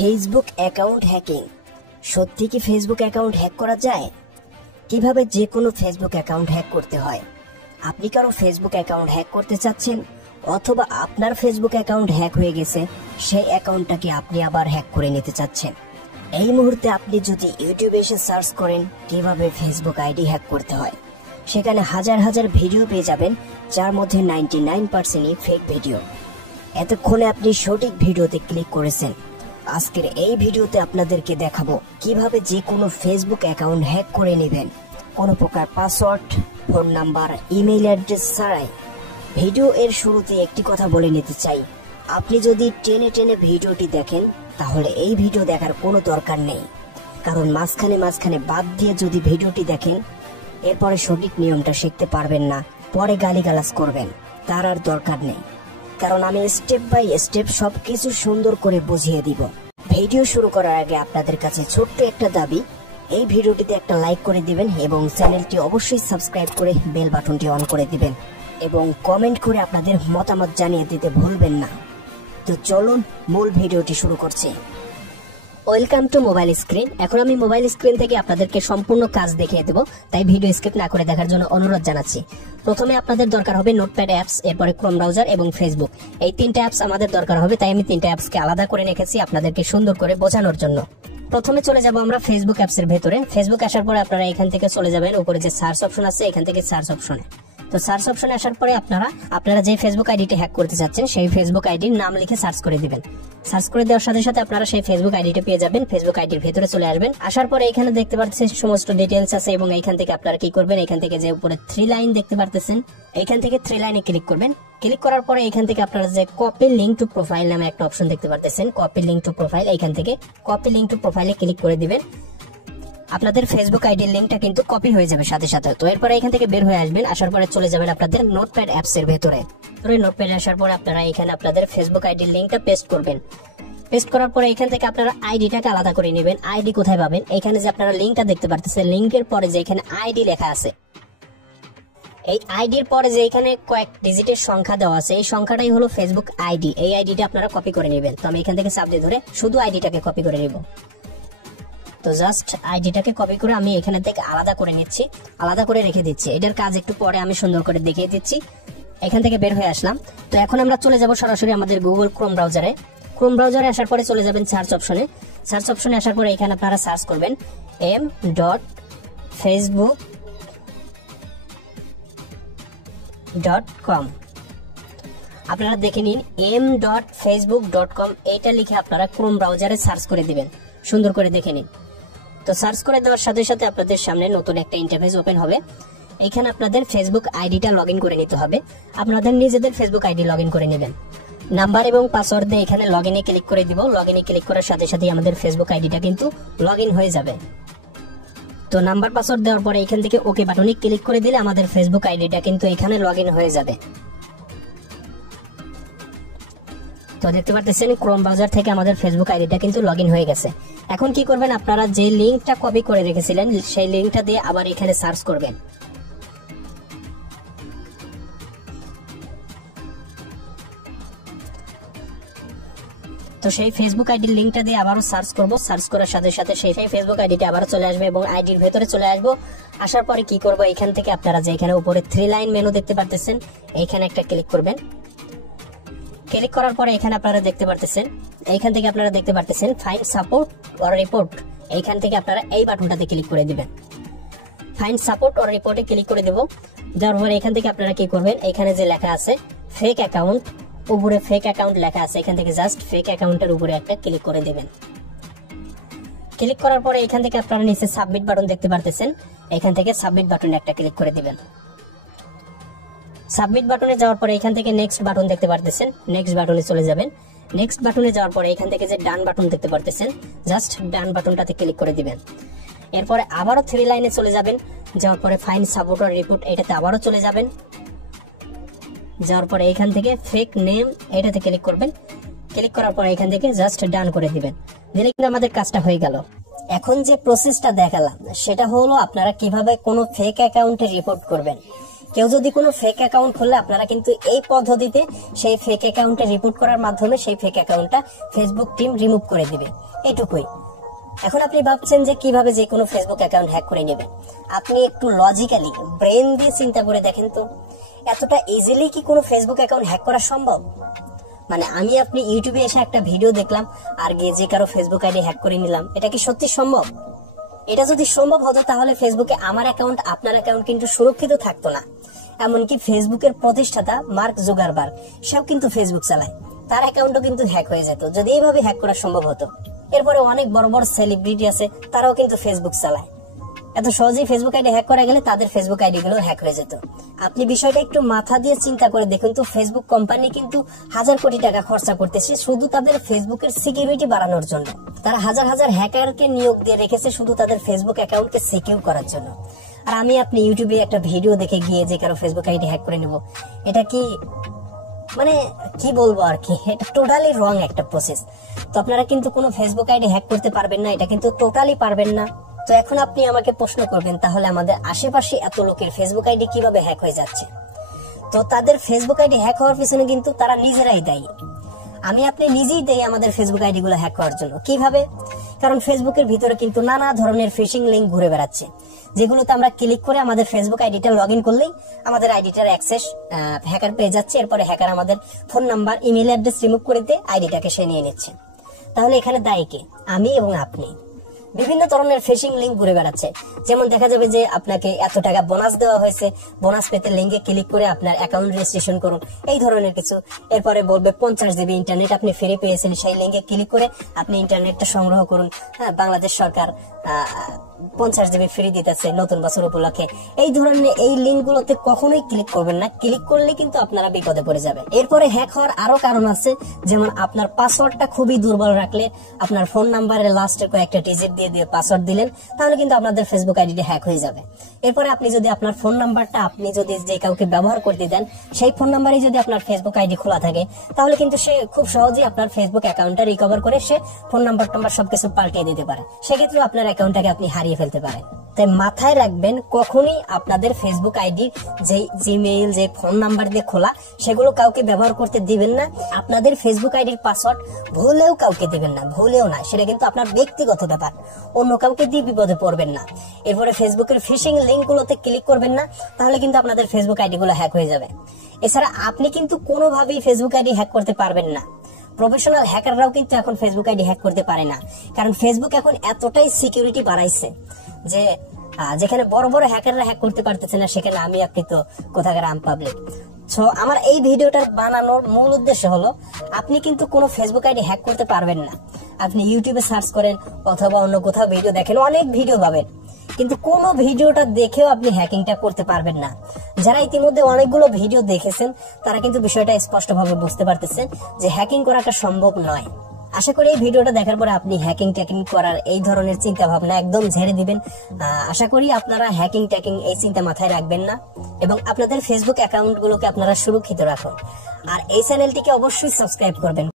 Facebook account hacking. সত্যি কি Facebook account hack করা যায়? কিভাবে যে কোনো ফেসবুক অ্যাকাউন্ট হ্যাক করতে হয়? আপনি কারো ফেসবুক অ্যাকাউন্ট হ্যাক করতে চাচ্ছেন, অথবা আপনার ফেসবুক অ্যাকাউন্ট হ্যাক হয়ে গেছে, সেই অ্যাকাউন্টটাকে আপনি আবার হ্যাক করে নিতে চাচ্ছেন। এই মুহূর্তে আপনি যদি ইউটিউবে এসে সার্চ করেন কিভাবে ফেসবুক আইডি হ্যাক করতে হয়, সেখানে হাজার হাজার ভিডিও পেয়ে যাবেন, যার মধ্যে 99%ই ফেক ভিডিও। এতক্ষণে আপনি সঠিক ভিডিওতে ক্লিক করেছেন। আজকের এই ভিডিওতে আপনাদেরকে দেখাবো কিভাবে যে কোনো ফেসবুক অ্যাকাউন্ট হ্যাক করে নেবেন, কোনো প্রকার password, phone number, email address ছাড়াই। ভিডিও এর শুরুতে একটি কথা বলে নিতে চাই, আপনি যদি টেনে টেনে ভিডিওটি দেখেন তাহলে এই ভিডিও দেখার কোনো দরকার নেই, কারণ মাঝখানে বাদ দিয়ে যদি ভিডিওটি দেখেন এরপরে সঠিক নিয়মটা শিখতে পারবেন না, পরে গালিগালাজ করবেন, তার আর দরকার নেই। কারণ আমি স্টেপ বাই স্টেপ সবকিছু সুন্দর করে বুঝিয়ে দিব। ভিডিও শুরু করার আগে আপনাদের কাছে ছোট্ট একটা দাবি, এই ভিডিওটিতে একটা লাইক করে দিবেন এবং চ্যানেলটি অবশ্যই সাবস্ক্রাইব করে বেল বাটনটি অন করে দিবেন এবং কমেন্ট করে আপনাদের মতামত জানিয়ে দিতে ভুলবেন না। তো চলুন মূল ভিডিওটি শুরু করছি। Welcome to mobile screen. এখন আমি মোবাইল স্ক্রিন থেকে আপনাদেরকে সম্পূর্ণ কাজ দেখিয়ে দেব, তাই ভিডিও স্কিপ না করে দেখার জন্য অনুরোধ জানাচ্ছি। প্রথমে আপনাদের দরকার হবে নোটপ্যাড অ্যাপস, এরপরে ক্রোম ব্রাউজার এবং ফেসবুক। এই তিনটা অ্যাপস আমাদের দরকার হবে, তাই আমি তিনটা অ্যাপসকে আলাদা করে রেখেছি আপনাদেরকে সুন্দর করে বোঝানোর জন্য। প্রথমে চলে যাব আমরা ফেসবুক অ্যাপসের ভেতরে। ফেসবুক আসার পরে আপনারা এখান থেকে চলে যাবেন উপরে যে সার্চ অপশন আছে, এখান থেকে সার্চ অপশনে। তো সার্চ অপশনে আসার পরে আপনারা যে ফেসবুক আইডিটি হ্যাক করতে চাচ্ছেন সেই ফেসবুক আইডির নাম লিখে সার্চ করে দিবেন। সার্চ করে দেওয়ার সাথে সাথে আপনারা সেই ফেসবুক আইডিটা পেয়ে যাবেন। ফেসবুক আইডির ভেতরে চলে আসবেন। আসার পরে এখানে দেখতে পাচ্ছেন সমস্ত ডিটেইলস আছে এবং এখান থেকে আপনারা কি করবেন, এখান থেকে যে উপরে 3 লাইন দেখতে পারতেছেন, এখান থেকে 3 লাইনে ক্লিক করবেন। ক্লিক করার পরে এখান থেকে আপনারা যে কপি লিংক টু প্রোফাইল নামে একটা অপশন দেখতে পারতেছেন, কপি লিংক টু প্রোফাইল, এখান থেকে কপি লিংক টু প্রোফাইলে ক্লিক করে দিবেন। আপনাদের ফেসবুক আইডির লিংকটা কিন্তু কপি হয়ে যাবে সাথে সাথে। তো এরপরে এখান থেকে বের হয়ে আসবেন। আসার পরে চলে যাবেন আপনাদের নোটপ্যাড অ্যাপস এর ভেতরে। নোটপ্যাডে আসার পরে আপনারা এখানে আপনাদের ফেসবুক আইডির লিংকটা পেস্ট করবেন। পেস্ট করার পরে এখান থেকে আপনারা আইডিটাকে আলাদা করে নেবেন। আইডি কোথায় পাবেন? এখানে যে আপনারা লিংকটা দেখতে পারতেছেন, লিংকের পরে যে এখানে আইডি লেখা আছে, এই আইডির পরে যে এখানে কয়েক ডিজিটের সংখ্যা দেওয়া আছে, এই সংখ্যাটাই হলো ফেসবুক আইডি। এই আইডিটা আপনারা কপি করে নেবেন। তো আমি এখান থেকে চাপ দিয়ে ধরে শুধু আইডিটাকে কপি করে নেব। তো জাস্ট আইডিটাকে কপি করে আমি এখানে থেকে আলাদা করে নিচ্ছি, আলাদা করে রেখে দিচ্ছি। এটার কাজ একটু পরে আমি সুন্দর করে দেখিয়ে দিচ্ছি। এখান থেকে বের হয়ে আসলাম। তো এখন আমরা চলে যাব সরাসরি আমাদের গুগল ক্রোম ব্রাউজারে। ক্রোম ব্রাউজারে আসার পরে চলে যাবেন সার্চ অপশনে। সার্চ অপশনে আসার পরে এখানে আপনারা সার্চ করবেন m.facebook.com। আপনারা দেখে নিন m.facebook.com, এইটা লিখে আপনারা ক্রোম ব্রাউজারে সার্চ করে দিবেন। সুন্দর করে দেখে নিন। তো সার্চ করে দেওয়ার সাথে সাথে আপনাদের সামনে নতুন একটা ইন্টারফেস ওপেন হবে। এখানে আপনাদের ফেসবুক আইডিটা লগইন করে নিতে হবে। আপনাদের নিজেদের ফেসবুক আইডি লগইন করে নেবেন। নাম্বার এবং পাসওয়ার্ড দিয়ে এখানে লগইনে ক্লিক করে দিব। লগইনে ক্লিক করার সাথে সাথে আমাদের ফেসবুক আইডিটা কিন্তু লগইন হয়ে যাবে। তো নাম্বার পাসওয়ার্ড দেওয়ার পরে এখান থেকে ওকে বাটনে ক্লিক করে দিলে আমাদের ফেসবুক আইডিটা কিন্তু এখানে লগইন হয়ে যাবে। তো দেখতে পাচ্ছেন ক্রোম ব্রাউজার থেকে আমাদের ফেসবুক আইডিটা কিন্তু লগইন হয়ে গেছে। এখন কি করবেন, আপনারা যে লিংকটা কপি করে রেখেছিলেন সেই লিংকটা দিয়ে আবার এখানে সার্চ করবেন। তো সেই ফেসবুক আইডির লিংকটা দিয়ে আবারও সার্চ করব। সার্চ করার সাথে সাথে সেই ফেসবুক আইডিটা আবারও চলে আসবে এবং আইডির ভেতরে চলে আসবো। আসার পরে কি করব, এখান থেকে আপনারা যে এখানে উপরে 3 লাইন মেনু দেখতে পারতেছেন, এইখানে একটা ক্লিক করবেন। ক্লিক করার পরে এখানে আপনারা দেখতে পারতেছেন, এইখান থেকে আপনারা দেখতে পারতেছেন ফাইন্ড সাপোর্ট অর রিপোর্ট। এইখান থেকে আপনারা এই বাটনটাতে ক্লিক করে দিবেন। ফাইন্ড সাপোর্ট অর রিপোর্টে ক্লিক করে দেব। যার পরে এখান থেকে আপনারা কি করবেন, এখানে যে লেখা আছে ফেক অ্যাকাউন্ট, উপরে ফেক অ্যাকাউন্ট লেখা আছে, এখান থেকে জাস্ট ফেক অ্যাকাউন্টের উপরে একটা ক্লিক করে দিবেন। ক্লিক করার পরে এখান থেকে আপনারা নিচে সাবমিট বাটন দেখতে পারতেছেন, এখান থেকে সাবমিট বাটনে একটা ক্লিক করে দিবেন। সাবমিট বাটনে যাওয়ার পরে এখান থেকে নেক্সট বাটন দেখতে পারতেছেন, নেক্সট বাটনে চলে যাবেন। নেক্সট বাটনে যাওয়ার পরে এখান থেকে যে ডান বাটন দেখতে পারতেছেন, জাস্ট ডান বাটনটাতে ক্লিক করে দিবেন। এরপরে আবারও 3 লাইনে চলে যাবেন। যাওয়ার পরে ফাইন্ড সাপোর্ট অর রিপোর্ট, এটাতে আবারও চলে যাবেন। যাওয়ার পরে এখান থেকে ফেক নেম, এটাতে ক্লিক করবেন। ক্লিক করার পরে এখান থেকে জাস্ট ডান করে দিবেন। দিলে কিন্তু আমাদের কাজটা হয়ে গেল। এখন যে প্রসেসটা দেখালাম সেটা হলো আপনারা কিভাবে কোনো ফেক অ্যাকাউন্টে রিপোর্ট করবেন। কেউ যদি কোনো ফেক অ্যাকাউন্ট খুললে আপনারা কিন্তু এই পদ্ধতিতে সেই ফেক অ্যাকাউন্টে রিপোর্ট করার মাধ্যমে সেই ফেক অ্যাকাউন্টটা ফেসবুক টিম রিমুভ করে দিবে, এটুকুই। এখন আপনি ভাবছেন যে কিভাবে যে কোনো ফেসবুক অ্যাকাউন্ট হ্যাক করে নেবেন। আপনি একটু লজিক্যালি ব্রেন দিয়ে চিন্তা করে দেখেন তো, এতটা ইজিলি কি কোনো ফেসবুক অ্যাকাউন্ট হ্যাক করা সম্ভব? মানে আমি আপনি ইউটিউবে এসে একটা ভিডিও দেখলাম আর গিয়ে যে কারো ফেসবুক আইডি হ্যাক করে নিলাম, এটা কি সত্যি সম্ভব? এটা যদি সম্ভব হতো তাহলে ফেসবুকে আমার অ্যাকাউন্ট আপনার অ্যাকাউন্ট কিন্তু সুরক্ষিত থাকতো না। এমনকি ফেসবুকের প্রতিষ্ঠাতা মার্ক জুগারবার্গ সেও কিন্তু ফেসবুক চালায়, তার অ্যাকাউন্টও কিন্তু হ্যাক হয়ে যেত যদি এইভাবে হ্যাক করা সম্ভব হতো। এরপরে অনেক বড় বড় সেলিব্রিটি আছে, তারাও কিন্তু ফেসবুক চালায়। এত সহজেই ফেসবুক আইডি হ্যাক করা গেলে তাদের ফেসবুক আইডি গুলো হ্যাক হয়ে যেত। আপনি বিষয়টা একটু মাথা দিয়ে চিন্তা করে দেখুন তো, ফেসবুক কোম্পানি কিন্তু হাজার কোটি টাকা খরচা করতেছে শুধু তাদের ফেসবুকের সিকিউরিটি বাড়ানোর জন্য। তারা হাজার হাজার হ্যাকারকে নিয়োগ দিয়ে রেখেছে শুধু তাদের ফেসবুক অ্যাকাউন্টকে সিকিউর করার জন্য। আর আমি আপনি ইউটিউবে একটা ভিডিও দেখে গিয়ে যে কারো ফেসবুক আইডি হ্যাক করে নেব, এটা কি মানে কি বলবো আর কি, এটা টোটালি রং একটা প্রসেস। তো আপনারা কিন্তু কোনো ফেসবুক আইডি হ্যাক করতে পারবেন না, এটা কিন্তু টোটালি পারবেন না। তো এখন আপনি আমাকে প্রশ্ন করবেন, তাহলে আমাদের আশেপাশে এত লোকের ফেসবুক আইডি কিভাবে হ্যাক হয়ে যাচ্ছে? তো তাদের ফেসবুক আইডি হ্যাক হওয়ার পিছনে কিন্তু তারা নিজেরাই দায়ী। আমি আপনি নিজেই দেই আমাদের ফেসবুক আইডি গুলো হ্যাক হওয়ার জন্য। কিভাবে? কারণ ফেসবুকের ভিতরে কিন্তু নানা ধরনের ফিশিং লিঙ্ক ঘুরে বেড়াচ্ছে, যেগুলোতে আমরা ক্লিক করে আমাদের ফেসবুক আইডিটা লগ ইন করলেই আমাদের আইডিটার অ্যাক্সেস হ্যাকার পেয়ে যাচ্ছে। এরপরে হ্যাকার আমাদের phone number, email address remove করে দিয়ে আইডিটাকে সে নিয়ে নিচ্ছে। তাহলে এখানে দায়ী কে? আমি এবং আপনি। বিভিন্ন ধরনের ফিশিং লিঙ্ক ঘুরে বেড়াচ্ছে, যেমন দেখা যাবে যে আপনাকে এত টাকা বোনাস দেওয়া হয়েছে, বোনাস পেতে লিঙ্কে ক্লিক করে আপনার অ্যাকাউন্ট রেজিস্ট্রেশন করুন, এই ধরনের কিছু। এরপরে বলবে 50 জিবি ইন্টারনেট আপনি ফ্রি পেয়েছেন, সেই লিঙ্কে ক্লিক করে আপনি ইন্টারনেটটা সংগ্রহ করুন। হ্যাঁ, বাংলাদেশ সরকার 50 জিবি ফ্রি দিতেছে নতুন বছর উপলক্ষে। এই ধরনের এই লিঙ্ক গুলোতে কখনোই ক্লিক করবেন না, ক্লিক করলে কিন্তু আপনারা বিপদে পড়ে যাবেন। এরপরে হ্যাক হওয়ার আরো কারণ আছে, যেমন আপনার পাসওয়ার্ডটা খুবই দুর্বল রাখলে, আপনার ফোন নাম্বারের লাস্টের কয়েকটা ডিজিট দিয়ে পাসওয়ার্ড দিলেন, তাহলে কিন্তু আপনাদের ফেসবুক আইডিটা হ্যাক হয়ে যাবে। এরপরে আপনি যদি আপনার ফোন নাম্বারটা আপনি যদি যে কাউকে ব্যবহার করতে দেন, সেই ফোন নাম্বারে যদি আপনার ফেসবুক আইডি খোলা থাকে, তাহলে কিন্তু সে খুব সহজেই আপনার ফেসবুক অ্যাকাউন্টটা রিকভার করে সে ফোন নাম্বার সবকিছু পাল্টিয়ে দিতে পারে। সেক্ষেত্রে আপনার অ্যাকাউন্টটাকে আপনি হারিয়ে ফেলতে পারেন। তাই মাথায় রাখবেন, কখনই আপনাদের ফেসবুক আইডি যে জিমেইল, যে ফোন নাম্বার দিয়ে খোলা, সেগুলো কাউকে ব্যবহার করতে দিবেন না। আপনাদের ফেসবুক আইডির পাসওয়ার্ড ভুলেও কাউকে দিবেন না, ভুলেও না, সেটা কিন্তু আপনার ব্যক্তিগত ব্যাপার, অন্য কাউকে দিয়ে বিপদে পড়বেন না। এরপরে ফেসবুকের ফিশিং লিঙ্ক গুলোতে ক্লিক করবেন না, তাহলে কিন্তু আপনাদের ফেসবুক আইডি গুলো হ্যাক হয়ে যাবে। এছাড়া আপনি কিন্তু কোনোভাবেই ফেসবুক আইডি হ্যাক করতে পারবেন না। প্রফেশনাল হ্যাকাররাও কিন্তু এখন ফেসবুক আইডি হ্যাক করতে পারে না, কারণ ফেসবুক এখন এতটাই সিকিউরিটি বাড়াইছে যে যেখানে বড় বড় হ্যাকাররা হ্যাক করতে পারতেছে না, সেখানে আমি আপনি তো কোথাকার আম পাবলিক। সো আমার এই ভিডিওটা বানানোর মূল উদ্দেশ্য হলো, আপনি কিন্তু কোনো ফেসবুক আইডি হ্যাক করতে পারবেন না। আপনি ইউটিউবে সার্চ করেন অথবা অন্য কোথাও ভিডিও দেখেন, অনেক ভিডিও পাবেন, কিন্তু কোন ভিডিওটা দেখেও আপনি হ্যাকিংটা করতে পারবেন না। যারা ইতিমধ্যে অনেকগুলো ভিডিও দেখেছেন, তারা কিন্তু বিষয়টা স্পষ্টভাবে বুঝতে পারতেছেন যে হ্যাকিং করাটা সম্ভব নয়। আশা করি এই ভিডিওটা দেখার পরে আপনি হ্যাকিং ট্যাকিং করার এই ধরনের চিন্তা ভাবনা একদম ঝেড়ে দিবেন। আশা করি আপনারা হ্যাকিং ট্যাকিং এই চিন্তা মাথায় রাখবেন না এবং আপনাদের ফেসবুক অ্যাকাউন্ট গুলোকে আপনারা সুরক্ষিত রাখুন। আর এই চ্যানেলটিকে অবশ্যই সাবস্ক্রাইব করবেন।